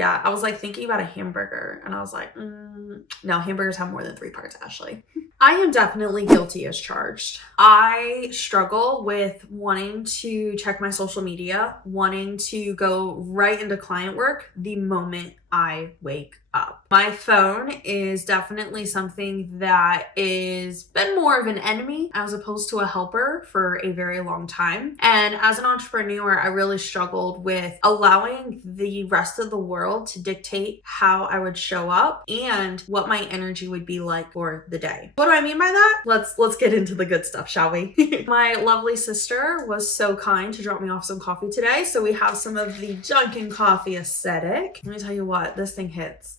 Yeah, I was like thinking about a hamburger and I was like, no, hamburgers have more than 3 parts, Ashley. I am definitely guilty as charged. I struggle with wanting to check my social media, wanting to go right into client work the moment I wake up. My phone is definitely something that is been more of an enemy as opposed to a helper for a very long time. And as an entrepreneur, I really struggled with allowing the rest of the world to dictate how I would show up and what my energy would be like for the day. What do I mean by that? Let's get into the good stuff, shall we? My lovely sister was so kind to drop me off some coffee today. So we have some of the Dunkin' coffee aesthetic. Let me tell you what, this thing hits.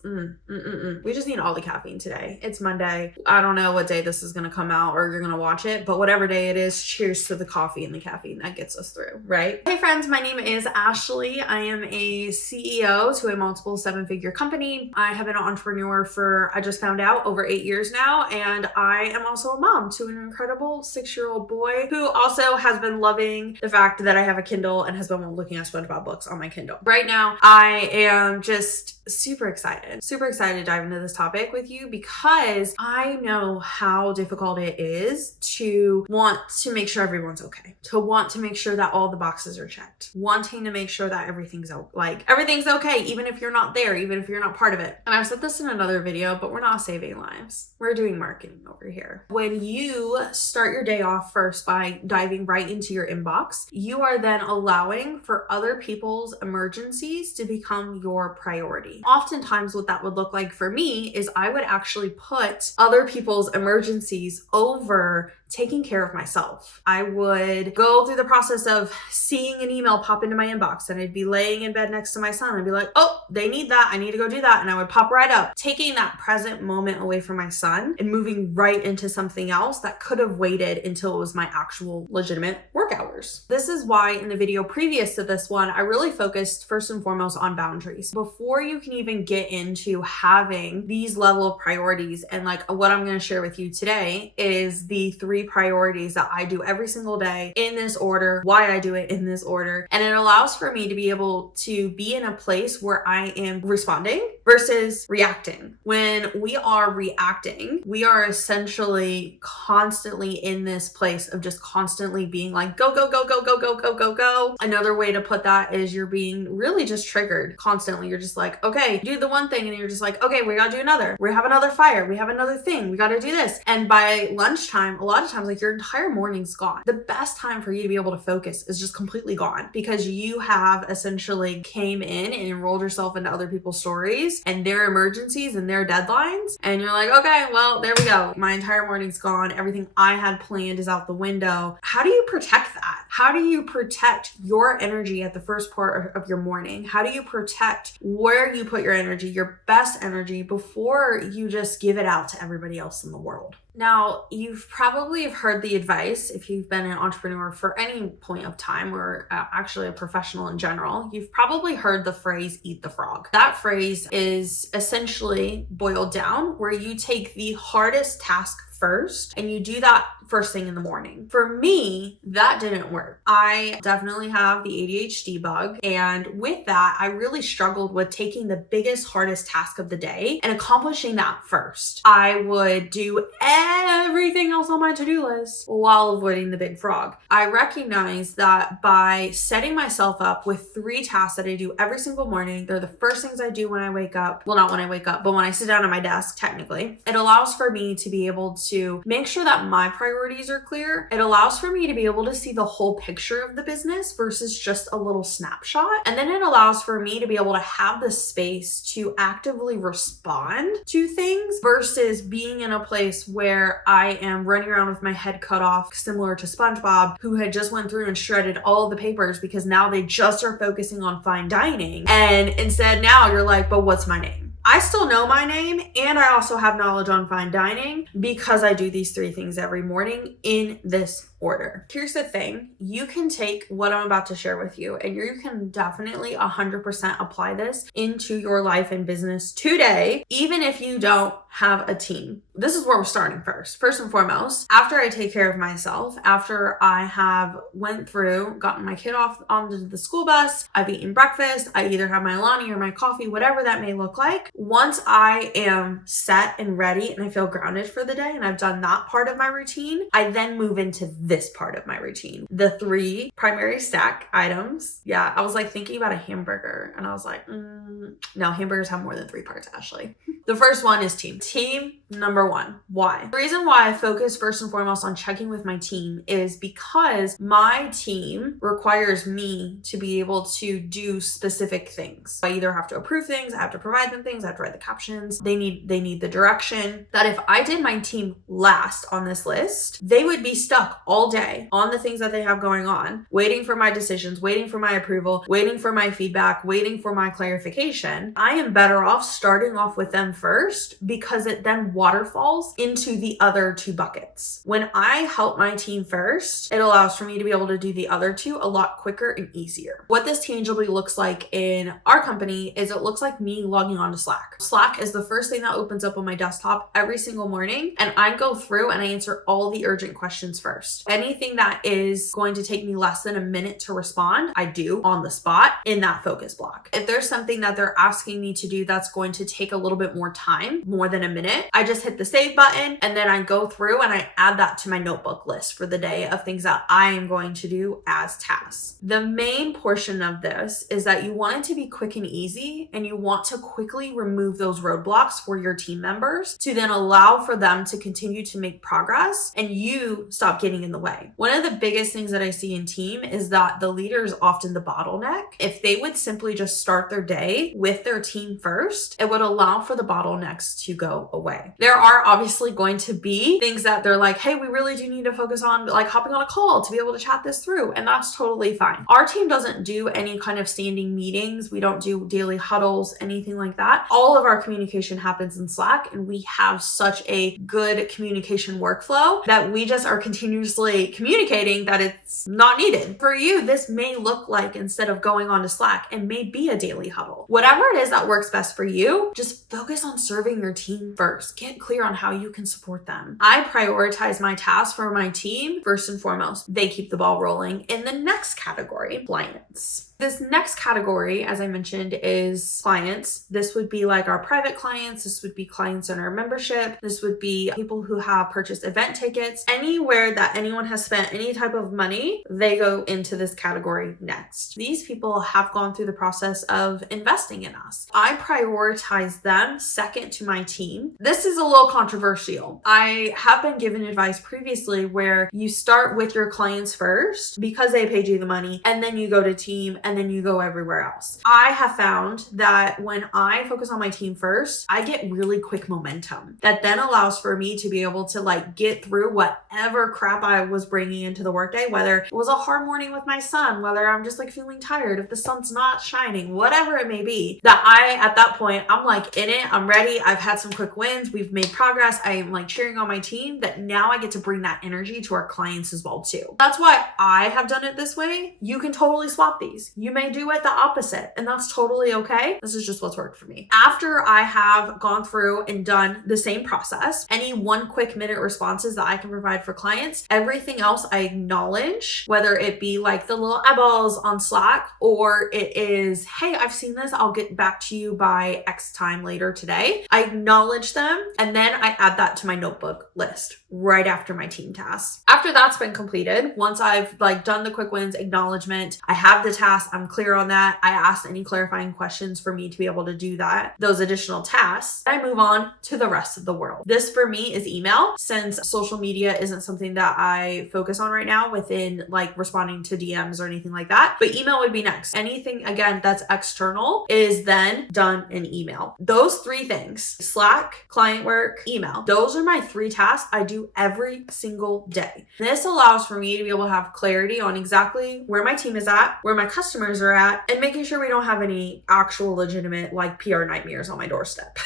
We just need all the caffeine today. It's Monday. I don't know what day this is going to come out or you're going to watch it, but whatever day it is, cheers to the coffee and the caffeine that gets us through, right? Hey friends, my name is Ashley. I am a CEO to a multiple 7-figure company. I have been an entrepreneur for, I just found out, over 8 years now. And I am also a mom to an incredible 6-year-old boy who also has been loving the fact that I have a Kindle and has been looking at SpongeBob books on my Kindle. Right now, I am just super excited to dive into this topic with you because I know how difficult it is to want to make sure everyone's okay, to want to make sure that all the boxes are checked, wanting to make sure that everything's okay, even if you're not there, even if you're not part of it. And I've said this in another video, but we're not saving lives. We're doing marketing over here. When you start your day off first by diving right into your inbox, you are then allowing for other people's emergencies to become your priority. Oftentimes what that would look like for me is I would actually put other people's emergencies over taking care of myself. I would go through the process of seeing an email pop into my inbox and I'd be laying in bed next to my son. I'd be like, oh, they need that. I need to go do that. And I would pop right up, taking that present moment away from my son and moving right into something else that could have waited until it was my actual legitimate work hours. This is why in the video previous to this one, I really focused first and foremost on boundaries. Before you can even get into having these level of priorities, and like what I'm going to share with you today is the 3 priorities that I do every single day in this order, why I do it in this order. And it allows for me to be able to be in a place where I am responding versus reacting. When we are reacting, we are essentially constantly in this place of just constantly being like, go, go, go, go, go, go, go, go, go. Another way to put that is you're being really just triggered constantly. You're just like, okay, do the one thing. And you're just like, okay, we got to do another. We have another fire. We have another thing. We got to do this. And by lunchtime, a lot of times, like your entire morning's gone. The best time for you to be able to focus is just completely gone because you have essentially came in and enrolled yourself into other people's stories and their emergencies and their deadlines. And you're like, okay, well, there we go. My entire morning's gone. Everything I had planned is out the window. How do you protect that? How do you protect your energy at the first part of your morning? How do you protect where you put your energy, your best energy, before you just give it out to everybody else in the world? Now, you've probably heard the advice, if you've been an entrepreneur for any point of time or actually a professional in general, you've probably heard the phrase, eat the frog. That phrase is essentially boiled down where you take the hardest task first and you do that first thing in the morning. For me, that didn't work. I definitely have the ADHD bug. And with that, I really struggled with taking the biggest, hardest task of the day and accomplishing that first. I would do everything else on my to-do list while avoiding the big frog. I recognize that by setting myself up with 3 tasks that I do every single morning, they're the first things I do when I wake up. Well, not when I wake up, but when I sit down at my desk, technically, it allows for me to be able to make sure that my priorities are clear. It allows for me to be able to see the whole picture of the business versus just a little snapshot. And then it allows for me to be able to have the space to actively respond to things versus being in a place where I am running around with my head cut off, similar to SpongeBob, who had just went through and shredded all the papers because now they just are focusing on fine dining. And instead now you're like, but what's my name? I still know my name and I also have knowledge on fine dining because I do these 3 things every morning in this order. Here's the thing. You can take what I'm about to share with you and you can definitely 100% apply this into your life and business today, even if you don't have a team. This is where we're starting first. First and foremost, after I take care of myself, after I have went through, gotten my kid off onto the school bus, I've eaten breakfast, I either have my Alani or my coffee, whatever that may look like. Once I am set and ready and I feel grounded for the day and I've done that part of my routine, I then move into this part of my routine. The 3 primary stack items. Yeah, I was like thinking about a hamburger and I was like, no, hamburgers have more than 3 parts, Ashley. The first one is team. Team number 1. Why? The reason why I focus first and foremost on checking with my team is because my team requires me to be able to do specific things. I either have to approve things, I have to provide them things, I have to write the captions. They need the direction. That if I did my team last on this list, they would be stuck all day on the things that they have going on, waiting for my decisions, waiting for my approval, waiting for my feedback, waiting for my clarification. I am better off starting off with them first because it then waterfalls into the other 2 buckets. When I help my team first, it allows for me to be able to do the other 2 a lot quicker and easier. What this tangibly looks like in our company is it looks like me logging on to Slack. Slack is the first thing that opens up on my desktop every single morning, and I go through and I answer all the urgent questions first. Anything that is going to take me less than a minute to respond, I do on the spot in that focus block. If there's something that they're asking me to do that's going to take a little bit more time, more than a minute, I just hit the save button and then I go through and I add that to my notebook list for the day of things that I am going to do as tasks. The main portion of this is that you want it to be quick and easy, and you want to quickly remove those roadblocks for your team members to then allow for them to continue to make progress and you stop getting in the way. One of the biggest things that I see in team is that the leader is often the bottleneck. If they would simply just start their day with their team first, it would allow for the bottlenecks to go away. There are obviously going to be things that they're like, hey, we really do need to focus on like hopping on a call to be able to chat this through. And that's totally fine. Our team doesn't do any kind of standing meetings. We don't do daily huddles, anything like that. All of our communication happens in Slack, and we have such a good communication workflow that we just are continuously communicating that it's not needed. For you, this may look like, instead of going on to Slack, it may be a daily huddle. Whatever it is that works best for you, just focus on serving your team first. Get clear on how you can support them. I prioritize my tasks for my team first and foremost. They keep the ball rolling. In the next category, clients. This next category, as I mentioned, is clients. This would be like our private clients. This would be clients in our membership. This would be people who have purchased event tickets. Anywhere that anyone has spent any type of money, they go into this category next. These people have gone through the process of investing in us. I prioritize them second to my team. This is a little controversial. I have been given advice previously where you start with your clients first because they paid you the money, and then you go to team, and then you go everywhere else. I have found that when I focus on my team first, I get really quick momentum that then allows for me to be able to like get through whatever crap I was bringing into the workday, whether it was a hard morning with my son, whether I'm just like feeling tired, if the sun's not shining, whatever it may be, that at that point, I'm like in it, I'm ready. I've had some quick wins. We've made progress. I am like cheering on my team, that now I get to bring that energy to our clients as well too. That's why I have done it this way. You can totally swap these. You may do it the opposite, and that's totally okay. This is just what's worked for me. After I have gone through and done the same process, any 1 quick minute responses that I can provide for clients, everything else I acknowledge, whether it be like the little eyeballs on Slack, or it is, hey, I've seen this, I'll get back to you by X time later today. I acknowledge them, and then I add that to my notebook list right after my team tasks. After that's been completed, once I've like done the quick wins, acknowledgement, I have the task, I'm clear on that. I asked any clarifying questions for me to be able to do that, those additional tasks. I move on to the rest of the world. This for me is email, since social media isn't something that I focus on right now within like responding to DMs or anything like that. But email would be next. Anything again that's external is then done in email. Those 3 things, Slack, client work, email, those are my 3 tasks I do every single day. This allows for me to be able to have clarity on exactly where my team is at, where my customers are at, and making sure we don't have any actual legitimate like PR nightmares on my doorstep.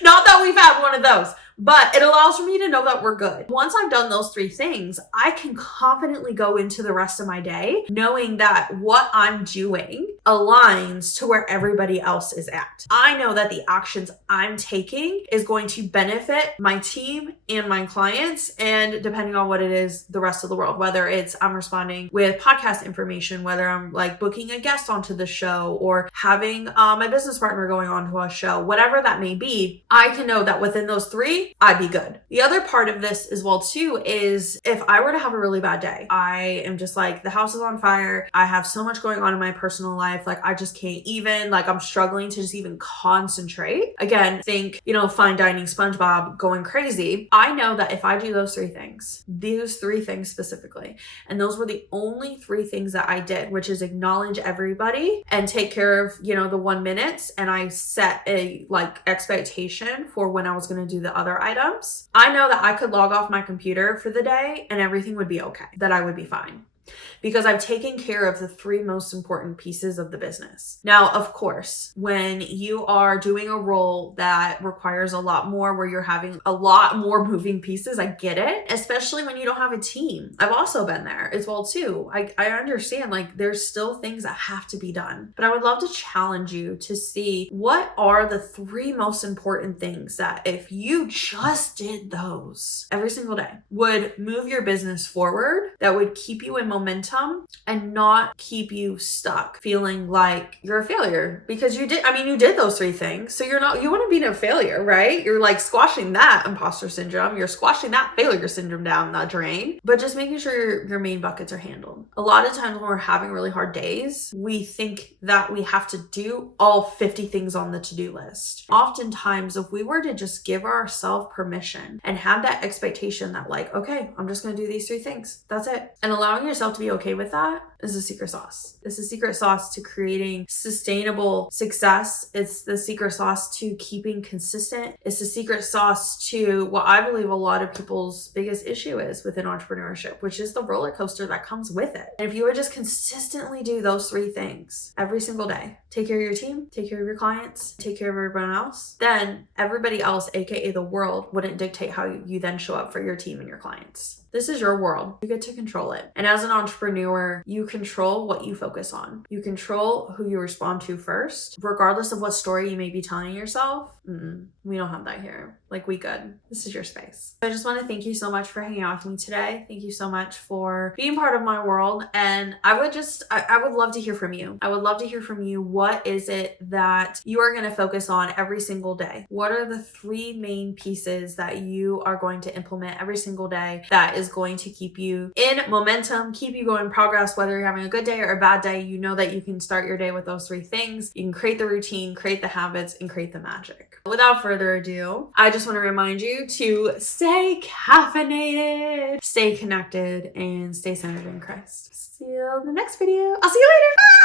Not that we've had one of those. But it allows for me to know that we're good. Once I've done those 3 things, I can confidently go into the rest of my day knowing that what I'm doing aligns to where everybody else is at. I know that the actions I'm taking is going to benefit my team and my clients, and depending on what it is, the rest of the world, whether it's I'm responding with podcast information, whether I'm like booking a guest onto the show or having my business partner going on to a show, whatever that may be, I can know that within those 3, I'd be good. The other part of this as well too is if I were to have a really bad day, I am just like, the house is on fire. I have so much going on in my personal life. Like I just can't even, like I'm struggling to just even concentrate. Again, think, fine dining SpongeBob going crazy. I know that if I do those 3 things, specifically, and those were the only 3 things that I did, which is acknowledge everybody and take care of, the 1 minute. And I set a expectation for when I was going to do the other items. I know that I could log off my computer for the day and everything would be okay, that I would be fine, because I've taken care of the 3 most important pieces of the business. Now, of course, when you are doing a role that requires a lot more, where you're having a lot more moving pieces, I get it, especially when you don't have a team. I've also been there as well too. I understand there's still things that have to be done, but I would love to challenge you to see what are the 3 most important things that if you just did those every single day would move your business forward, that would keep you in momentum and not keep you stuck feeling like you're a failure, because you did those 3 things. So you wouldn't be a failure, right? You're squashing that imposter syndrome. You're squashing that failure syndrome down the drain, but just making sure your main buckets are handled. A lot of times when we're having really hard days, we think that we have to do all 50 things on the to-do list. Oftentimes, if we were to just give ourselves permission and have that expectation that okay, I'm just going to do these 3 things. That's it. And allowing yourself to be okay with that is the secret sauce. It's the secret sauce to creating sustainable success. It's the secret sauce to keeping consistent. It's the secret sauce to what I believe a lot of people's biggest issue is within entrepreneurship, which is the roller coaster that comes with it. And if you would just consistently do those 3 things every single day, take care of your team, take care of your clients, take care of everyone else, then everybody else, aka the world, wouldn't dictate how you then show up for your team and your clients. This is your world. You get to control it. And as an entrepreneur, you control what you focus on. You control who you respond to first, regardless of what story you may be telling yourself. We don't have that here. We good. This is your space. I just want to thank you so much for hanging out with me today. Thank you so much for being part of my world. And I would love to hear from you. I would love to hear from you. What is it that you are going to focus on every single day? What are the 3 main pieces that you are going to implement every single day that is going to keep you in momentum, keep you going progress, whether you're having a good day or a bad day? You know that you can start your day with those 3 things. You can create the routine, create the habits, and create the magic. Without further ado, I just want to remind you to stay caffeinated, stay connected, and stay centered in Christ. See you in the next video. I'll see you later. Bye!